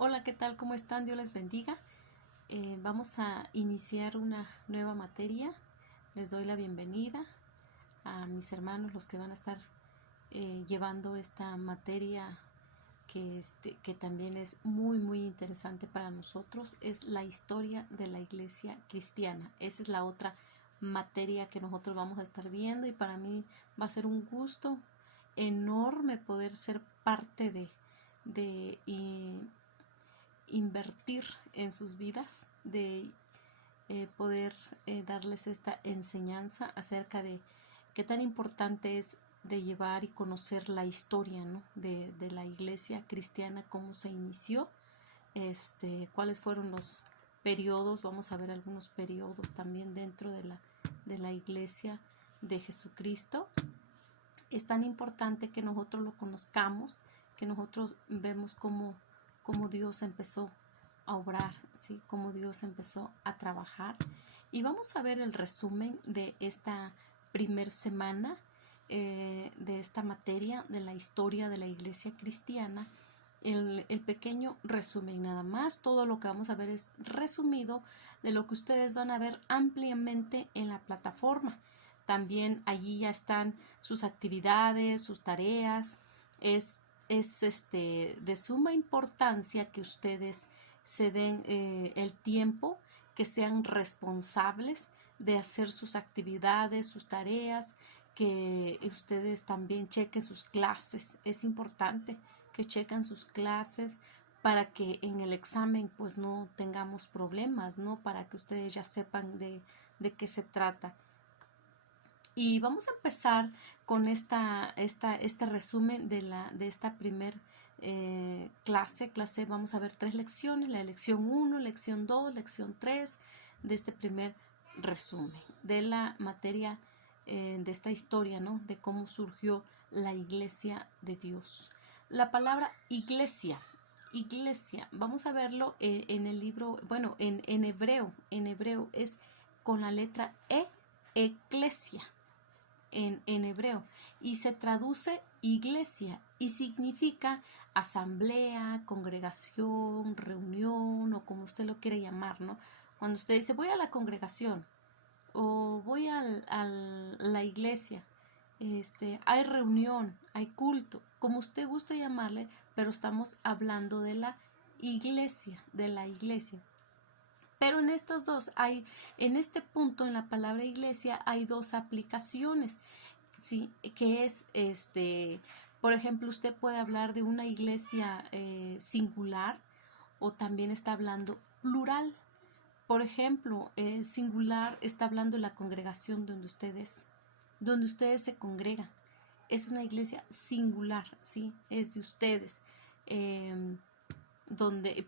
Hola, ¿qué tal? ¿Cómo están? Dios les bendiga. Vamos a iniciar una nueva materia. Les doy la bienvenida a mis hermanos, los que van a estar llevando esta materia que también es muy interesante para nosotros. Es la historia de la iglesia cristiana. Esa es la otra materia que nosotros vamos a estar viendo y para mí va a ser un gusto enorme poder ser parte de invertir en sus vidas, de poder darles esta enseñanza acerca de qué tan importante es de llevar y conocer la historia, ¿no? de la iglesia cristiana, cómo se inició, cuáles fueron los periodos. Vamos a ver algunos periodos también dentro de la iglesia de Jesucristo. Es tan importante que nosotros lo conozcamos, que nosotros vemos cómo Dios empezó a obrar, ¿sí? Cómo Dios empezó a trabajar. Y vamos a ver el resumen de esta primer semana de esta materia de la historia de la iglesia cristiana. El pequeño resumen nada más. Todo lo que vamos a ver es resumido de lo que ustedes van a ver ampliamente en la plataforma. También allí ya están sus actividades, sus tareas. Es de suma importancia que ustedes se den el tiempo, que sean responsables de hacer sus actividades, sus tareas, que ustedes también chequen sus clases. Es importante que chequen sus clases para que en el examen pues no tengamos problemas, ¿no? Para que ustedes ya sepan de qué se trata. Y vamos a empezar con este resumen de esta primer clase. Vamos a ver 3 lecciones, la lección 1, lección 2, lección 3 de este primer resumen de la materia de esta historia, ¿no? De cómo surgió la iglesia de Dios. La palabra iglesia, vamos a verlo en el libro, bueno, en hebreo es con la letra E, eclesia. En hebreo, y se traduce iglesia y significa asamblea, congregación, reunión o como usted lo quiere llamar, ¿no? Cuando usted dice voy a la congregación o voy a la iglesia, hay reunión, hay culto, como usted guste llamarle, pero estamos hablando de la iglesia, Pero en estos dos en este punto, en la palabra iglesia, hay dos aplicaciones, ¿sí? Que es, por ejemplo, usted puede hablar de una iglesia singular o también está hablando plural. Por ejemplo, singular está hablando de la congregación donde ustedes se congregan. Es una iglesia singular, ¿sí? Es de ustedes.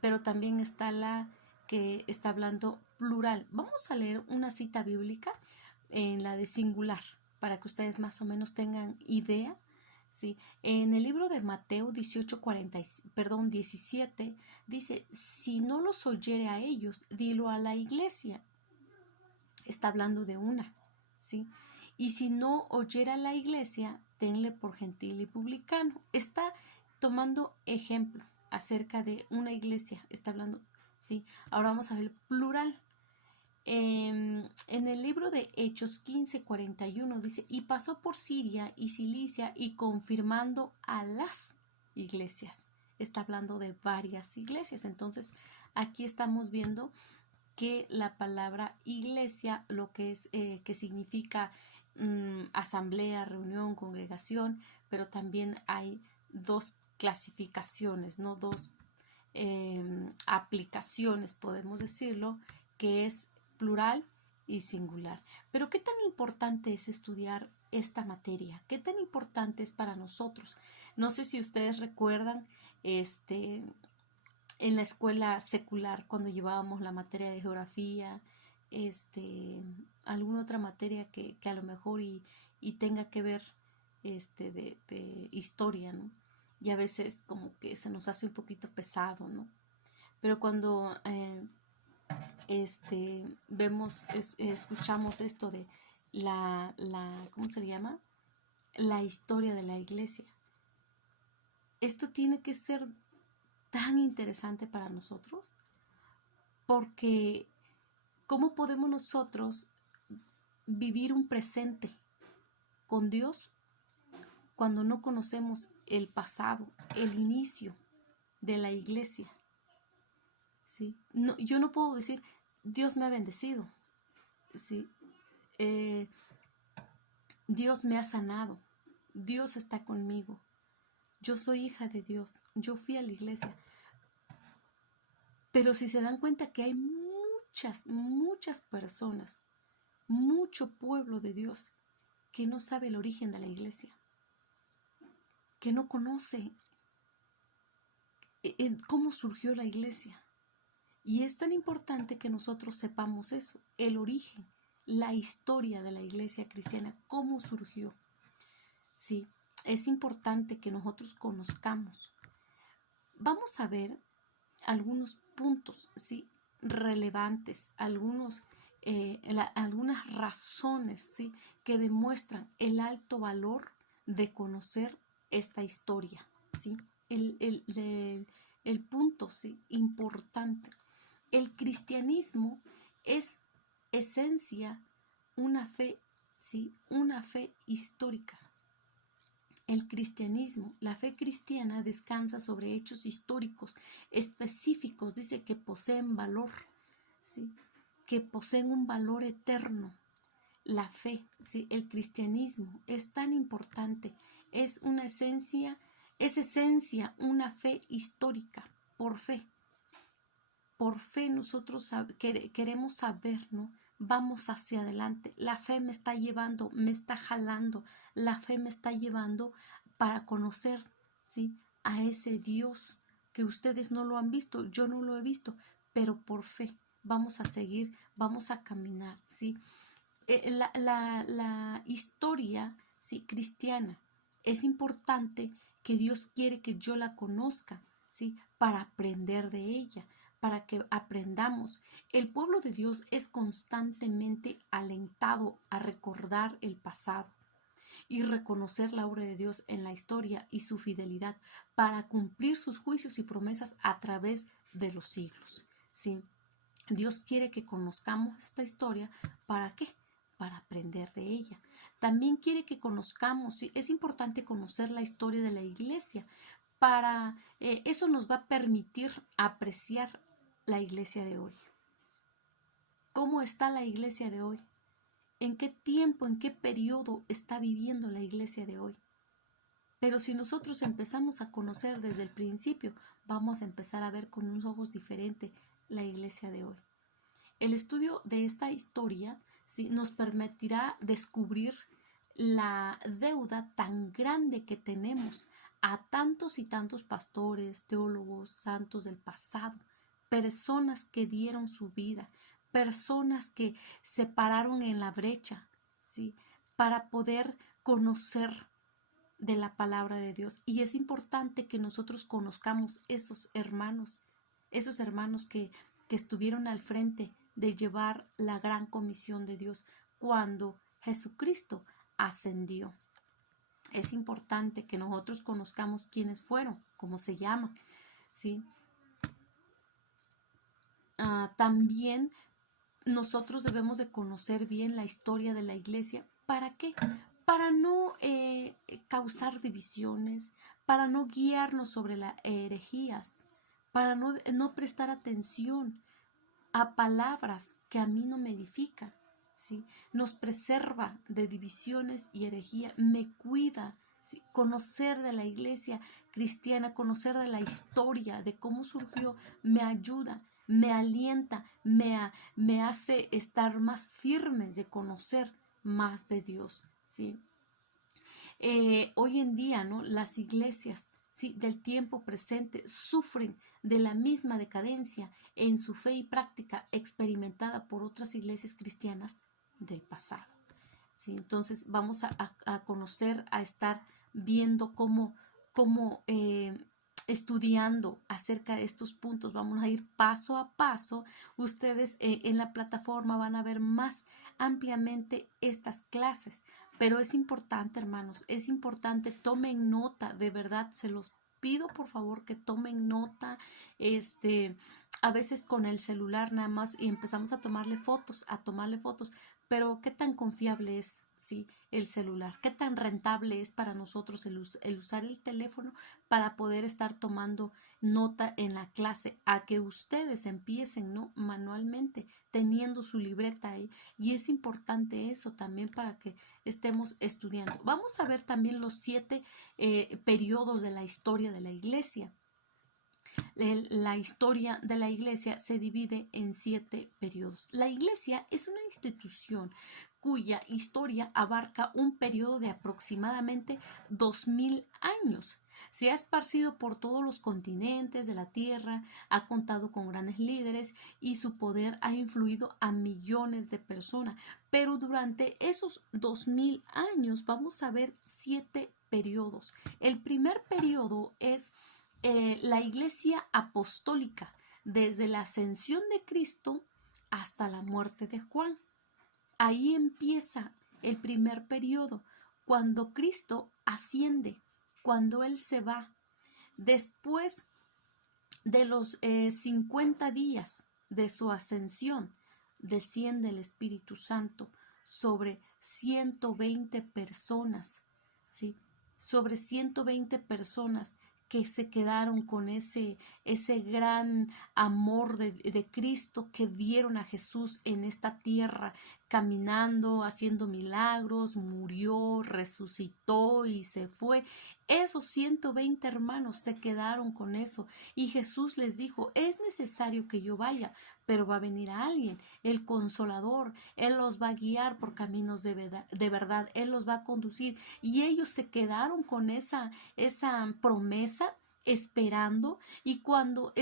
Pero también está la que está hablando plural. Vamos a leer una cita bíblica en la de singular para que ustedes más o menos tengan idea. ¿Sí? En el libro de Mateo 17 dice, si no los oyere a ellos, dilo a la iglesia. Está hablando de una, ¿sí? Y si no oyera a la iglesia, tenle por gentil y publicano. Está tomando ejemplo acerca de una iglesia, está hablando, ¿sí? Ahora vamos a ver el plural. En el libro de Hechos 15:41 dice, y pasó por Siria y Cilicia y confirmando a las iglesias. Está hablando de varias iglesias. Entonces, aquí estamos viendo que la palabra iglesia, lo que es, que significa asamblea, reunión, congregación, pero también hay dos clasificaciones, ¿no? Dos aplicaciones, podemos decirlo, que es plural y singular. Pero ¿qué tan importante es estudiar esta materia? ¿Qué tan importante es para nosotros? No sé si ustedes recuerdan, en la escuela secular, cuando llevábamos la materia de geografía, alguna otra materia que a lo mejor y tenga que ver de historia, ¿no? Y a veces como que se nos hace un poquito pesado, ¿no? Pero cuando escuchamos esto de ¿cómo se llama? La historia de la iglesia. Esto tiene que ser tan interesante para nosotros, porque ¿cómo podemos nosotros vivir un presente con Dios cuando no conocemos el pasado, el inicio de la iglesia? ¿Sí? No, yo no puedo decir, Dios me ha bendecido, ¿sí? Dios me ha sanado, Dios está conmigo, yo soy hija de Dios, yo fui a la iglesia. Pero si se dan cuenta que hay muchas personas, mucho pueblo de Dios que no sabe el origen de la iglesia, que no conoce cómo surgió la iglesia. Y es tan importante que nosotros sepamos eso, el origen, la historia de la iglesia cristiana, cómo surgió. Sí, es importante que nosotros conozcamos. Vamos a ver algunos puntos, ¿sí?, relevantes, algunas razones, ¿sí?, que demuestran el alto valor de conocer esta historia, ¿sí? El punto, ¿sí?, importante. El cristianismo es esencia una fe, ¿sí?, una fe histórica. El cristianismo, la fe cristiana descansa sobre hechos históricos específicos, dice que poseen valor, ¿sí?, que poseen un valor eterno. La fe, ¿sí?, el cristianismo es tan importante, es una esencia, una fe histórica, por fe. Por fe nosotros queremos saber, ¿no? Vamos hacia adelante. La fe me está llevando, me está jalando. La fe me está llevando para conocer, ¿sí?, a ese Dios que ustedes no lo han visto, yo no lo he visto, pero por fe vamos a seguir, vamos a caminar, ¿sí? La historia, ¿sí?, cristiana, es importante que Dios quiere que yo la conozca, ¿sí?, para aprender de ella, para que aprendamos. El pueblo de Dios es constantemente alentado a recordar el pasado y reconocer la obra de Dios en la historia y su fidelidad para cumplir sus juicios y promesas a través de los siglos, ¿sí? Dios quiere que conozcamos esta historia. ¿Para qué? Para aprender de ella. También quiere que conozcamos, ¿sí?, es importante conocer la historia de la iglesia. Para eso nos va a permitir apreciar la iglesia de hoy. ¿Cómo está la iglesia de hoy? ¿En qué tiempo, en qué periodo está viviendo la iglesia de hoy? Pero si nosotros empezamos a conocer desde el principio, vamos a empezar a ver con unos ojos diferentes la iglesia de hoy. El estudio de esta historia, ¿sí?, nos permitirá descubrir la deuda tan grande que tenemos a tantos y tantos pastores, teólogos, santos del pasado, personas que dieron su vida, personas que se pararon en la brecha, ¿sí?, para poder conocer de la palabra de Dios. Y es importante que nosotros conozcamos esos hermanos que estuvieron al frente de llevar la gran comisión de Dios cuando Jesucristo ascendió. Es importante que nosotros conozcamos quiénes fueron, cómo se llaman, ¿sí? También nosotros debemos de conocer bien la historia de la iglesia. ¿Para qué? Para no causar divisiones, para no guiarnos sobre las herejías, para no prestar atención a palabras que a mí no me edifican, ¿sí? Nos preserva de divisiones y herejía, me cuida, ¿sí? Conocer de la iglesia cristiana, conocer de la historia, de cómo surgió, me ayuda, me alienta, me hace estar más firme de conocer más de Dios, ¿sí? Hoy en día, ¿no?, las iglesias, ¿sí?, del tiempo presente sufren de la misma decadencia en su fe y práctica experimentada por otras iglesias cristianas del pasado, ¿sí? Entonces vamos a conocer, a estar viendo cómo estudiando acerca de estos puntos. Vamos a ir paso a paso. Ustedes en la plataforma van a ver más ampliamente estas clases. Pero es importante, hermanos, es importante, tomen nota, de verdad se los pido por favor que tomen nota, a veces con el celular nada más y empezamos a tomarle fotos, pero ¿qué tan confiable es, sí, el celular? ¿Qué tan rentable es para nosotros el usar el teléfono para poder estar tomando nota en la clase? A que ustedes empiecen, ¿no? Manualmente, teniendo su libreta ahí. Y es importante eso también para que estemos estudiando. Vamos a ver también los 7 periodos de la historia de la iglesia. La historia de la iglesia se divide en 7 periodos. La iglesia es una institución cuya historia abarca un periodo de aproximadamente 2000 años. Se ha esparcido por todos los continentes de la tierra, ha contado con grandes líderes y su poder ha influido a millones de personas. Pero durante esos 2000 años vamos a ver 7 periodos. El primer periodo es la iglesia apostólica, desde la ascensión de Cristo hasta la muerte de Juan. Ahí empieza el primer periodo, cuando Cristo asciende, cuando Él se va. Después de los 50 días de su ascensión, desciende el Espíritu Santo sobre 120 personas, ¿sí? Sobre 120 personas que se quedaron con ese gran amor de Cristo, que vieron a Jesús en esta tierra caminando, haciendo milagros, murió, resucitó y se fue. Esos 120 hermanos se quedaron con eso y Jesús les dijo, es necesario que yo vaya, pero va a venir alguien, el Consolador, Él los va a guiar por caminos de verdad, Él los va a conducir. Y ellos se quedaron con esa promesa, esperando, y cuando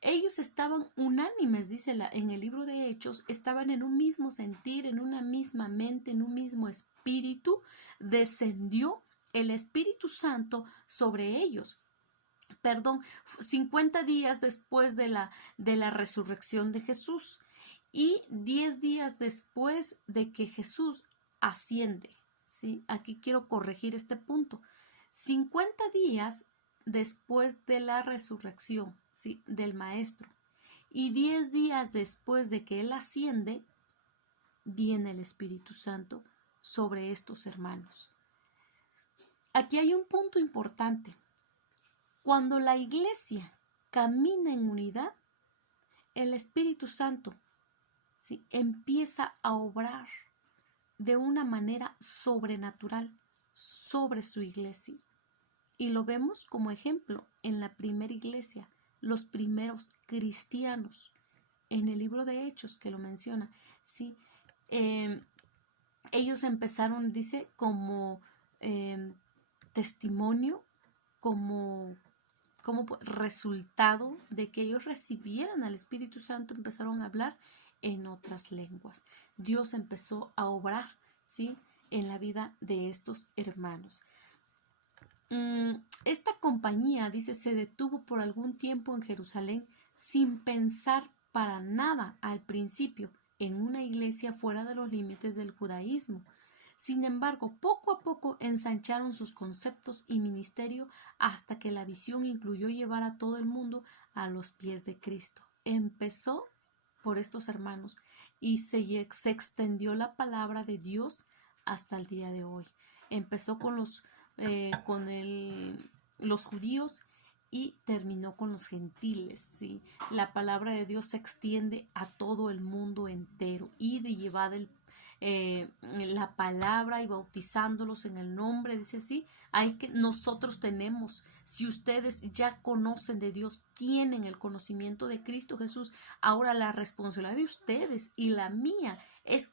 ellos estaban unánimes, dice en el libro de Hechos, estaban en un mismo sentir, en una misma mente, en un mismo espíritu, descendió el Espíritu Santo sobre ellos. 50 días después de la resurrección de Jesús y 10 días después de que Jesús asciende. ¿Sí? Aquí quiero corregir este punto. 50 días después de la resurrección, ¿sí? Del Maestro, y 10 días después de que Él asciende, viene el Espíritu Santo sobre estos hermanos. Aquí hay un punto importante. Cuando la iglesia camina en unidad, el Espíritu Santo, ¿sí? Empieza a obrar de una manera sobrenatural sobre su iglesia. Y lo vemos como ejemplo en la primera iglesia, los primeros cristianos, en el libro de Hechos que lo menciona, ¿sí? Ellos empezaron, dice, como testimonio, como resultado de que ellos recibieran al Espíritu Santo, empezaron a hablar en otras lenguas. Dios empezó a obrar, ¿sí? En la vida de estos hermanos. Esta compañía, dice, se detuvo por algún tiempo en Jerusalén sin pensar para nada al principio en una iglesia fuera de los límites del judaísmo. Sin embargo, poco a poco ensancharon sus conceptos y ministerio hasta que la visión incluyó llevar a todo el mundo a los pies de Cristo. Empezó por estos hermanos y se extendió la palabra de Dios hasta el día de hoy. Empezó con los judíos y terminó con los gentiles, ¿sí? La palabra de Dios se extiende a todo el mundo entero y de llevar la palabra y bautizándolos en el nombre, dice así, nosotros tenemos, si ustedes ya conocen de Dios, tienen el conocimiento de Cristo Jesús, ahora la responsabilidad de ustedes y la mía es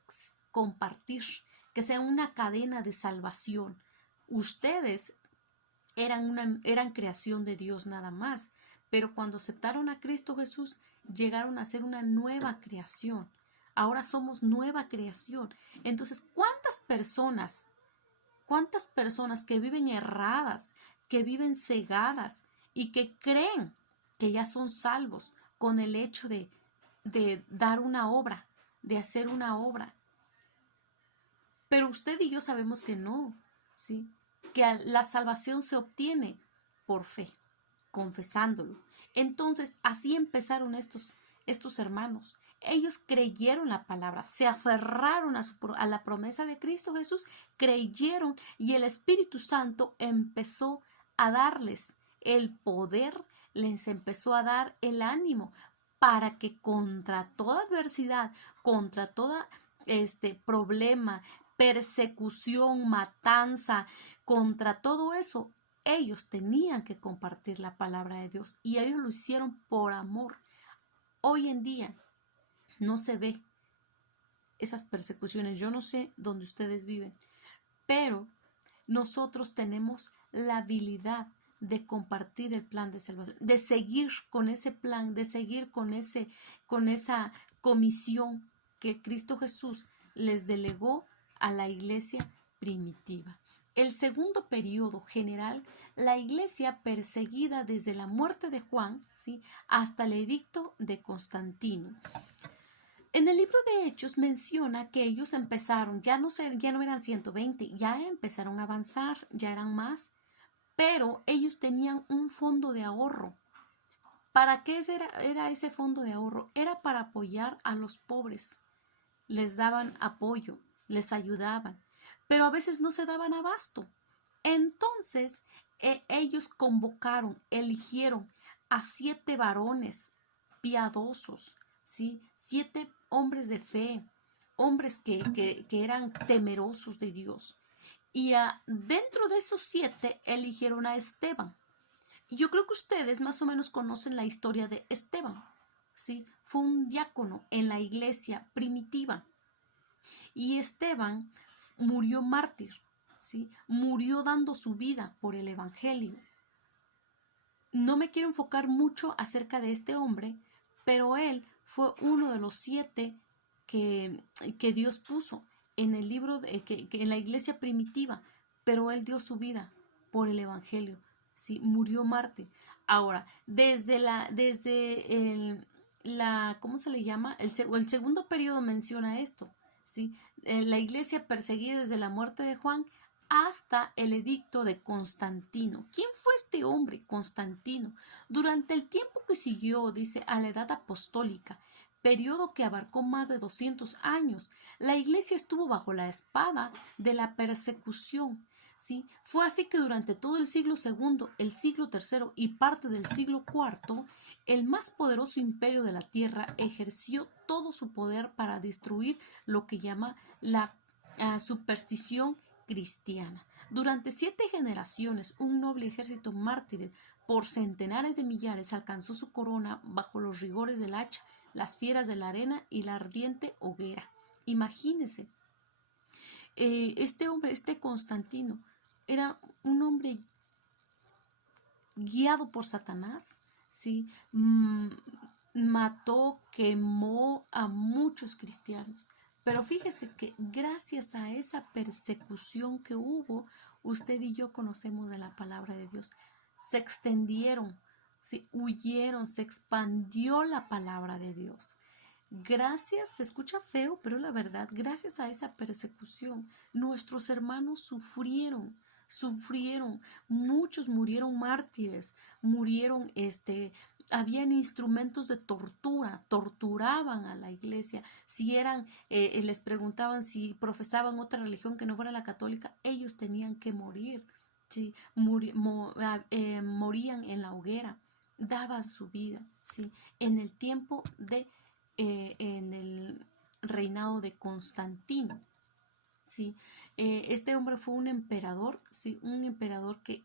compartir, que sea una cadena de salvación. Ustedes eran creación de Dios nada más, pero cuando aceptaron a Cristo Jesús, llegaron a ser una nueva creación. Ahora somos nueva creación. Entonces, ¿cuántas personas que viven erradas, que viven cegadas y que creen que ya son salvos con el hecho de dar una obra, de hacer una obra? Pero usted y yo sabemos que no, ¿sí? Que la salvación se obtiene por fe, confesándolo. Entonces, así empezaron estos hermanos. Ellos creyeron la palabra, se aferraron a la promesa de Cristo Jesús, creyeron y el Espíritu Santo empezó a darles el poder, les empezó a dar el ánimo para que contra toda adversidad, contra toda problema, persecución, matanza, contra todo eso, ellos tenían que compartir la palabra de Dios y ellos lo hicieron por amor. Hoy en día no se ve esas persecuciones. Yo no sé dónde ustedes viven, pero nosotros tenemos la habilidad de compartir el plan de salvación, de seguir con ese plan, de seguir con esa comisión que Cristo Jesús les delegó a la iglesia primitiva. El segundo periodo general, la iglesia perseguida desde la muerte de Juan, ¿sí?, hasta el edicto de Constantino. En el libro de Hechos menciona que ellos empezaron, ya no eran 120, ya empezaron a avanzar, ya eran más, pero ellos tenían un fondo de ahorro. ¿Para qué era ese fondo de ahorro? Era para apoyar a los pobres. Les daban apoyo, les ayudaban, pero a veces no se daban abasto. Entonces, ellos eligieron a 7 varones piadosos, ¿sí? 7 hombres de fe, hombres que eran temerosos de Dios. Y dentro de esos 7 eligieron a Esteban. Y yo creo que ustedes más o menos conocen la historia de Esteban, ¿sí? Fue un diácono en la iglesia primitiva. Y Esteban murió mártir, ¿sí? Murió dando su vida por el evangelio. No me quiero enfocar mucho acerca de este hombre, pero él fue uno de los 7 que Dios puso en el libro, que en la iglesia primitiva, pero él dio su vida por el evangelio, ¿sí? Murió mártir. Ahora, ¿cómo se le llama? El segundo periodo menciona esto, ¿sí? La iglesia perseguida desde la muerte de Juan hasta el edicto de Constantino. ¿Quién fue este hombre, Constantino? Durante el tiempo que siguió, dice, a la edad apostólica, periodo que abarcó más de 200 años, la iglesia estuvo bajo la espada de la persecución. ¿Sí? Fue así que durante todo el siglo II, el siglo III y parte del siglo IV, el más poderoso imperio de la tierra ejerció todo su poder para destruir lo que llama la superstición cristiana. Durante 7 generaciones, un noble ejército mártir por centenares de millares alcanzó su corona bajo los rigores del hacha, las fieras de la arena y la ardiente hoguera. Imagínense, este hombre, Constantino, era un hombre guiado por Satanás, ¿sí? Mató, quemó a muchos cristianos. Pero fíjese que gracias a esa persecución que hubo, usted y yo conocemos de la palabra de Dios. Se extendieron, se huyeron, se expandió la palabra de Dios. Gracias, se escucha feo, pero la verdad, gracias a esa persecución, nuestros hermanos sufrieron, muchos murieron mártires, murieron, habían instrumentos de tortura, torturaban a la iglesia. Si les preguntaban si profesaban otra religión que no fuera la católica, ellos tenían que morir, ¿sí? Morían en la hoguera, daban su vida, ¿sí? En el tiempo en el reinado de Constantino, ¿sí? Este hombre fue un emperador, ¿sí? Un emperador que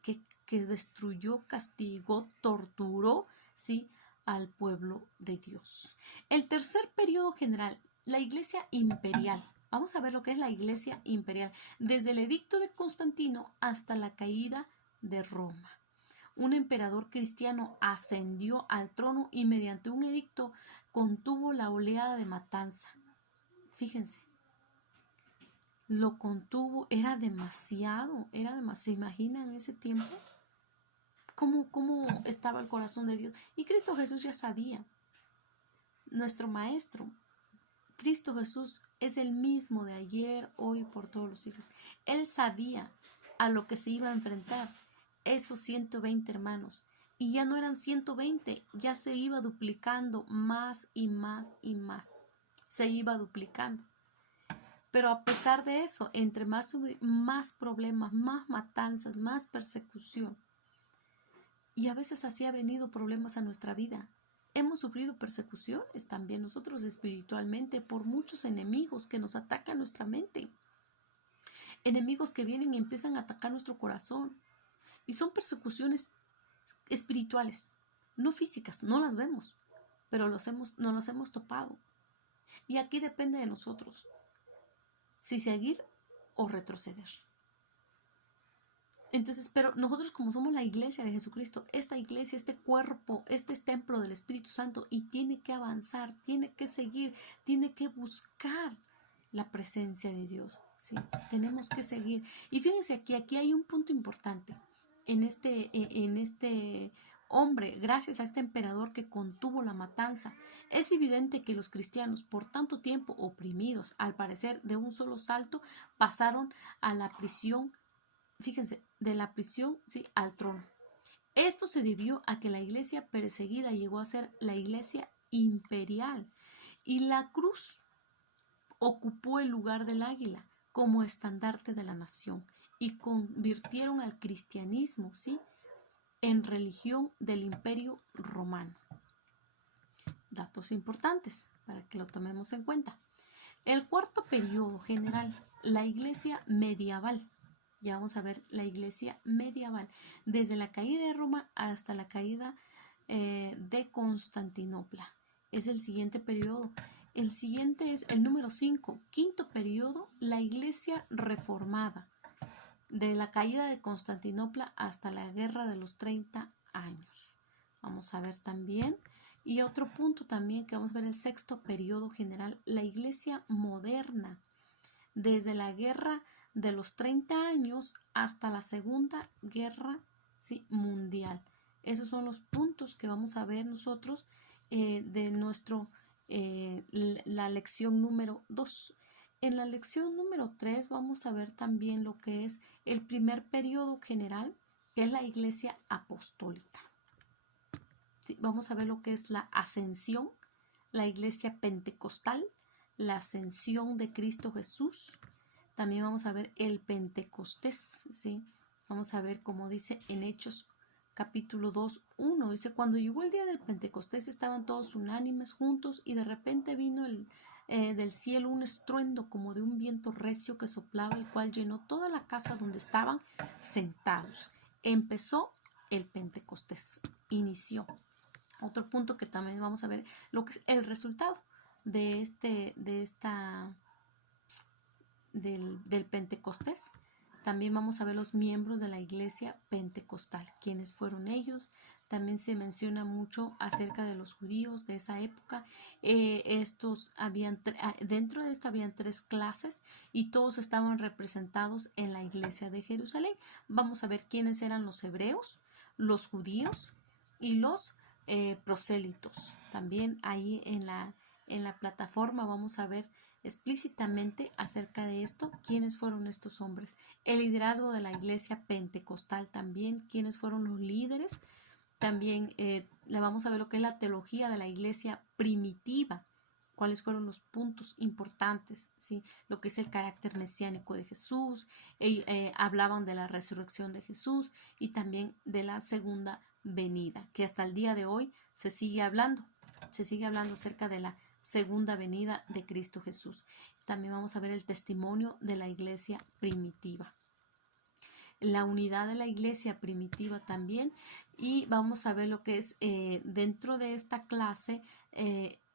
destruyó, castigó, torturó, ¿sí?, al pueblo de Dios. El tercer periodo general, la iglesia imperial. Vamos a ver lo que es la iglesia imperial, desde el edicto de Constantino hasta la caída de Roma. Un emperador cristiano ascendió al trono y mediante un edicto contuvo la oleada de matanza. Fíjense, lo contuvo, era demasiado. ¿Se imaginan ese tiempo? ¿Cómo estaba el corazón de Dios? Y Cristo Jesús ya sabía, nuestro maestro. Cristo Jesús es el mismo de ayer, hoy, por todos los siglos. Él sabía a lo que se iba a enfrentar. esos 120 hermanos. Y ya no eran 120, ya se iba duplicando más y más y más. Se iba duplicando. Pero a pesar de eso, entre más problemas, más matanzas, más persecución. Y a veces así ha venido problemas a nuestra vida. Hemos sufrido persecuciones también nosotros espiritualmente por muchos enemigos que nos atacan nuestra mente. Enemigos que vienen y empiezan a atacar nuestro corazón. Y son persecuciones espirituales, no físicas, no las vemos, pero nos las hemos topado. Y aquí depende de nosotros, si seguir o retroceder. Entonces, pero nosotros como somos la iglesia de Jesucristo, esta iglesia, este cuerpo, este es templo del Espíritu Santo y tiene que avanzar, tiene que seguir, tiene que buscar la presencia de Dios, ¿sí? Tenemos que seguir. Y fíjense aquí hay un punto importante en este hombre, gracias a este emperador que contuvo la matanza. Es evidente que los cristianos, por tanto tiempo oprimidos, al parecer de un solo salto, pasaron a la prisión. Fíjense, de la prisión, sí, al trono. Esto se debió a que la iglesia perseguida llegó a ser la iglesia imperial y la cruz ocupó el lugar del águila como estandarte de la nación y convirtieron al cristianismo, ¿sí?, en religión del imperio romano. Datos importantes para que lo tomemos en cuenta. El cuarto periodo general, la iglesia medieval. Ya vamos a ver la iglesia medieval, desde la caída de Roma hasta la caída de Constantinopla. Es el siguiente periodo. El siguiente es el número 5, quinto periodo, la iglesia reformada, de la caída de Constantinopla hasta la guerra de los 30 años. Vamos a ver también, y otro punto también que vamos a ver, el sexto periodo general, la iglesia moderna, desde la guerra de los 30 años hasta la Segunda Guerra, ¿sí?, mundial. Esos son los puntos que vamos a ver nosotros de la lección número 2. En la lección número 3 vamos a ver también lo que es el primer periodo general, que es la iglesia apostólica. ¿Sí? Vamos a ver lo que es la ascensión, la iglesia pentecostal, la ascensión de Cristo Jesús. También vamos a ver el Pentecostés, ¿sí? Vamos a ver como dice en Hechos capítulo 2, 1. Dice, cuando llegó el día del Pentecostés estaban todos unánimes juntos y de repente vino del cielo un estruendo como de un viento recio que soplaba, el cual llenó toda la casa donde estaban sentados. Empezó el Pentecostés, inició. Otro punto que también vamos a ver, lo que es el resultado del Pentecostés. También vamos a ver los miembros de la iglesia pentecostal, quiénes fueron ellos. También se menciona mucho acerca de los judíos de esa época. Dentro de esto habían 3 clases y todos estaban representados en la iglesia de Jerusalén. Vamos a ver quiénes eran los hebreos, los judíos y los prosélitos. También ahí en la plataforma vamos a ver explícitamente acerca de esto, quiénes fueron estos hombres, el liderazgo de la iglesia pentecostal también, quiénes fueron los líderes. También le vamos a ver lo que es la teología de la iglesia primitiva, cuáles fueron los puntos importantes, ¿sí? Lo que es el carácter mesiánico de Jesús. Hablaban de la resurrección de Jesús y también de la segunda venida, que hasta el día de hoy se sigue hablando acerca de la segunda venida de Cristo Jesús. También vamos a ver el testimonio de la iglesia primitiva, la unidad de la iglesia primitiva también, y vamos a ver lo que es dentro de esta clase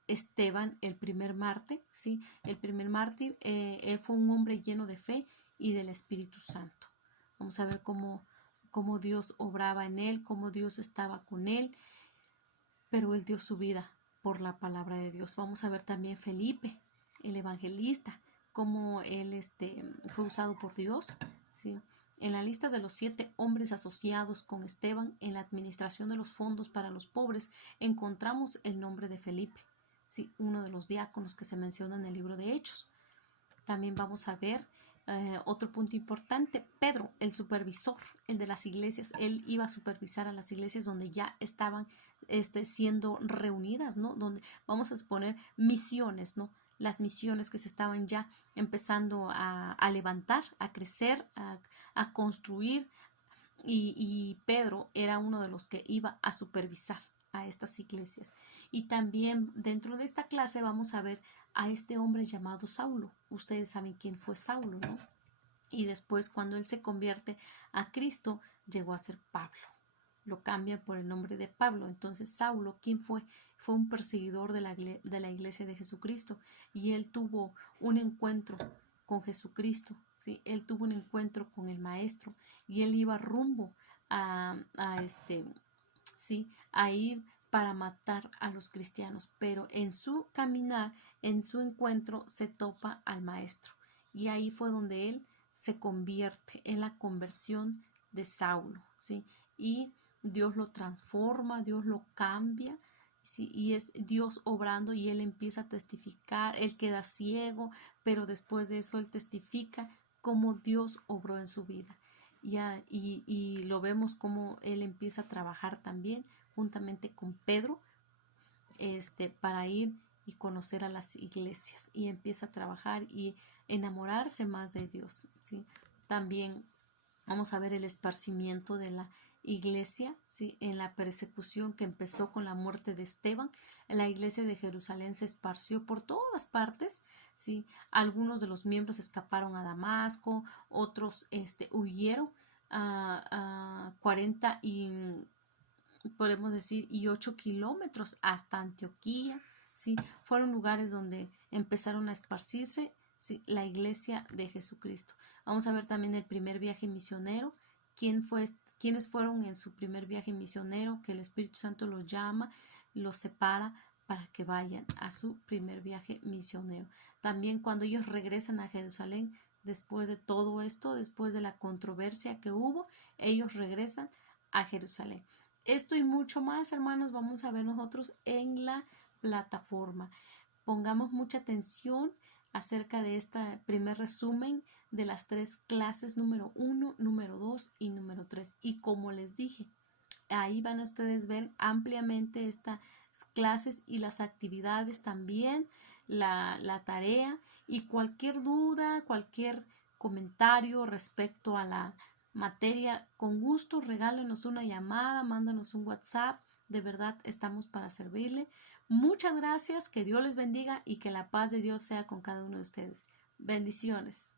Esteban, el primer mártir, ¿sí? El primer mártir, él fue un hombre lleno de fe y del Espíritu Santo. Vamos a ver cómo Dios obraba en él, cómo Dios estaba con él, pero él dio su vida por la palabra de Dios. Vamos a ver también Felipe, el evangelista, cómo él fue usado por Dios, ¿sí? En la lista de los 7 hombres asociados con Esteban en la administración de los fondos para los pobres encontramos el nombre de Felipe, ¿sí?, uno de los diáconos que se menciona en el libro de Hechos. También vamos a ver Otro punto importante, Pedro, el supervisor, el de las iglesias, él iba a supervisar a las iglesias donde ya estaban siendo reunidas, ¿no? Donde vamos a suponer misiones, ¿no? Las misiones que se estaban ya empezando a levantar, a crecer, a construir, y Pedro era uno de los que iba a supervisar a estas iglesias. Y también dentro de esta clase vamos a ver a este hombre llamado Saulo. Ustedes saben quién fue Saulo, ¿no? Y después, cuando él se convierte a Cristo, llegó a ser Pablo. Lo cambian por el nombre de Pablo. Entonces, Saulo, ¿quién fue? Fue un perseguidor de la iglesia de Jesucristo. Y él tuvo un encuentro con Jesucristo, ¿sí? Él tuvo un encuentro con el Maestro y él iba rumbo ¿sí? A ir para matar a los cristianos, pero en su caminar, en su encuentro, se topa al Maestro. Y ahí fue donde él se convierte en la conversión de Saulo, ¿sí? Y Dios lo transforma, Dios lo cambia, ¿sí? Y es Dios obrando y él empieza a testificar, él queda ciego, pero después de eso él testifica cómo Dios obró en su vida. Y lo vemos como él empieza a trabajar también juntamente con Pedro, para ir y conocer a las iglesias, y empieza a trabajar y enamorarse más de Dios, ¿sí? También vamos a ver el esparcimiento de la iglesia, ¿sí? En la persecución que empezó con la muerte de Esteban. La iglesia de Jerusalén se esparció por todas partes, ¿sí? Algunos de los miembros escaparon a Damasco, otros huyeron a 40 y podemos decir, y 8 kilómetros hasta Antioquía, ¿sí? Fueron lugares donde empezaron a esparcirse, ¿sí? La iglesia de Jesucristo. Vamos a ver también el primer viaje misionero, quiénes fueron en su primer viaje misionero, que el Espíritu Santo los llama, los separa para que vayan a su primer viaje misionero. También cuando ellos regresan a Jerusalén, después de todo esto, después de la controversia que hubo, ellos regresan a Jerusalén. Esto y mucho más, hermanos, vamos a ver nosotros en la plataforma. Pongamos mucha atención acerca de este primer resumen de las 3 clases, número 1, número 2 y número 3. Y como les dije, ahí van a ustedes ver ampliamente estas clases y las actividades también, la tarea, y cualquier duda, cualquier comentario respecto a la materia, con gusto regálenos una llamada, mándanos un WhatsApp. De verdad estamos para servirle. Muchas gracias, que Dios les bendiga y que la paz de Dios sea con cada uno de ustedes. Bendiciones.